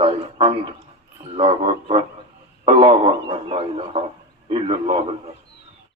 वलिल्लाहिल हम्द। अल्लाहु अकबर, अल्लाहु अकबर, ला इलाहा इल्लल्लाह।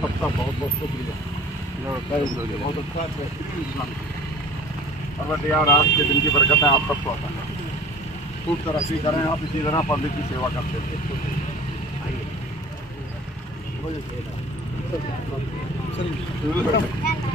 सबका बहुत बहुत शुक्रिया। बहुत अच्छा यार, आज के दिन की बरकत है आप सबको आता है। खूब तरक्की करें आप, इसी तरह पब्लिक की सेवा करते हैं।